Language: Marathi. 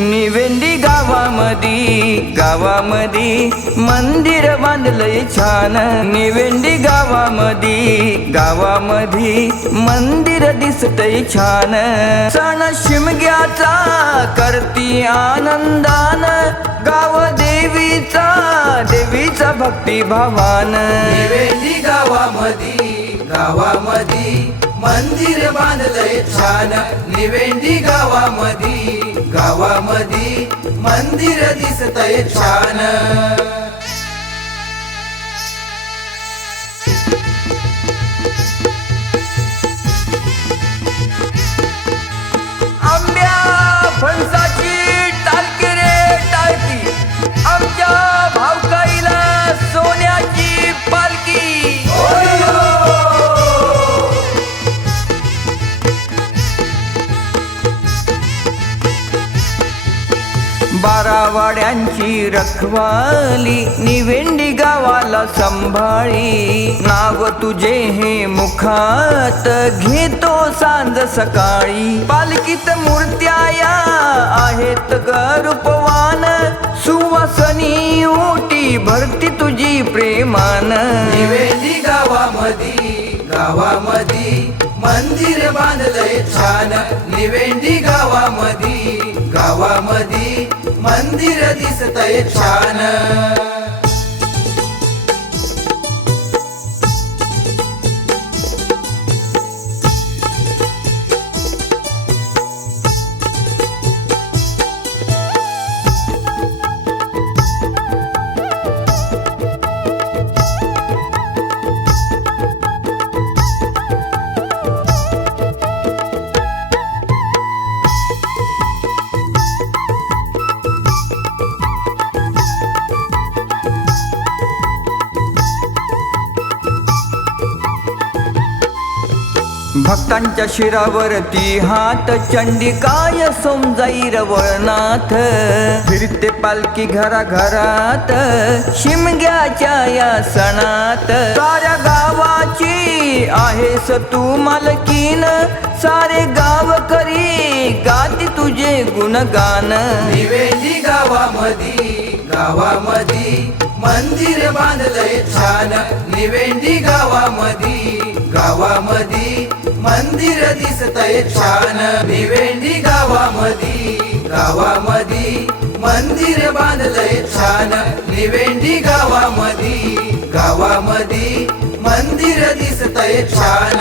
निवेंदी गावामधी मंदिर बांधलंय छान। निवेंदी गावामधी मंदिर दिसतय छान। सण शिमग्याचा करती आनंदान, गाव देवीचा भक्ती भावान। निवेंदी गावामधी मंदिर बांधलंय छान। निवेंदी गावामधी मंदिर दिसतय छान। आंब्या फणसाची टाळकी रे टाळकी, आमच्या भावकाईला सोन्याची पालखी। बारावाड्यांची रखवाली निवेंदी गावाला संभाळी। नाव तुझे हे मुखात घेतो सांज सकाळी। पालखीत मूर्त्या या आहेत रूपवान, सुवासनी ओटी भरती तुझी प्रेमान। निवेंदी गावामधी मंदिर बांधलंय छान। निवेंदी गावामधी मंदिर दिसतय छान। भक्तांच्या शिरावरती हात, चंडिकाय सोमजाई रवळनाथ। फिरते पालखी घराघरात शिमग्याच्या या सणात। साऱ्या गावाची आहेस तू मालकीन, सारे गाव करी गाती तुझे गुणगान। निवेंदी गावामधी मंदिर बांधलंय छान। निवेंदी गावामधी मंदिर दिसतय छान। निवेंदी गावामधी मंदिर बांधलंय छान। निवेंदी गावामधी मंदिर दिसतय छान।